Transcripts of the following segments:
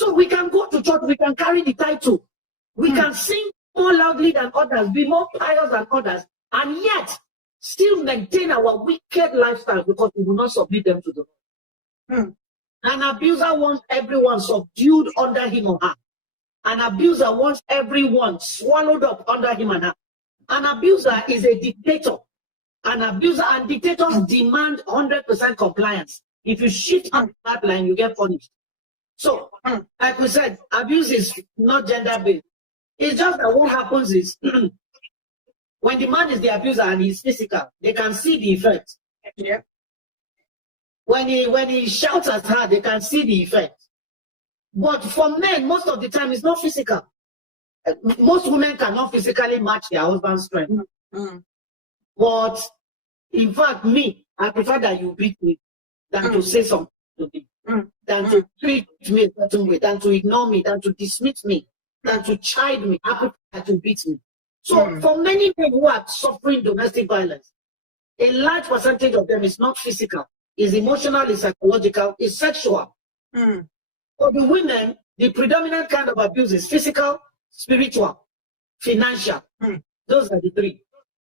So we can go to church, we can carry the title, we can sing more loudly than others, be more pious than others, and yet still maintain our wicked lifestyle because we will not submit them to the Lord. An abuser wants everyone subdued under him or her. An abuser wants everyone swallowed up under him and her. An abuser is a dictator. An abuser and dictators demand 100% compliance. If you shift on that line, you get punished. So, like we said, abuse is not gender-based. It's just that what happens is, when the man is the abuser and he's physical, they can see the effect. Yeah. When he shouts at her, they can see the effect. But for men, most of the time, it's not physical. Most women cannot physically match their husband's strength. But in fact, I prefer that you beat me than to say something to me, than to treat me a certain way, than to ignore me, than to dismiss me, than to chide me. I prefer that you beat me. So for many men who are suffering domestic violence, a large percentage of them is not physical, is emotional, is psychological, is sexual. For the women, the predominant kind of abuse is physical, spiritual, financial. Those are the three.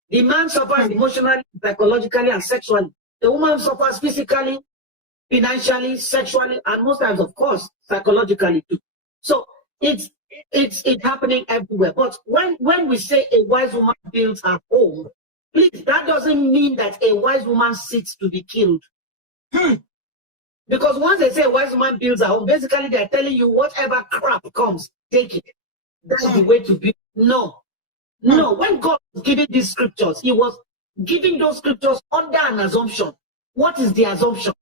The man suffers emotionally, psychologically, and sexually. The woman suffers physically, financially, sexually, and most times, of course, psychologically too. So it's happening everywhere. But when we say a wise woman builds her home, please, that doesn't mean that a wise woman sits to be killed. Because once they say a wise woman builds her home, basically they're telling you whatever crap comes, take it. That's the way to build. No. No, when God was giving these scriptures, he was giving those scriptures under an assumption. What is the assumption?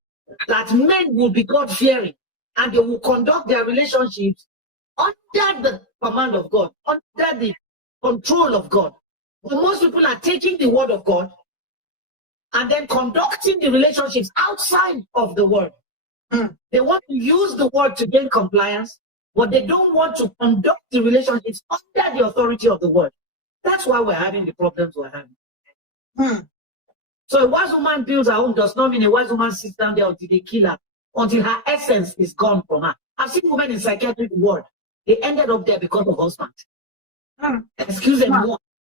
That men will be God-fearing and they will conduct their relationships under the command of God, under the control of God. But most people are taking the word of God and then conducting the relationships outside of the word. They want to use the word to gain compliance, but they don't want to conduct the relationships under the authority of the word. That's why we're having the problems we're having. So a wise woman builds her home does not mean a wise woman sits down there until they kill her, until her essence is gone from her. I've seen women in psychiatric ward. They ended up there because of husband. Excuse them more.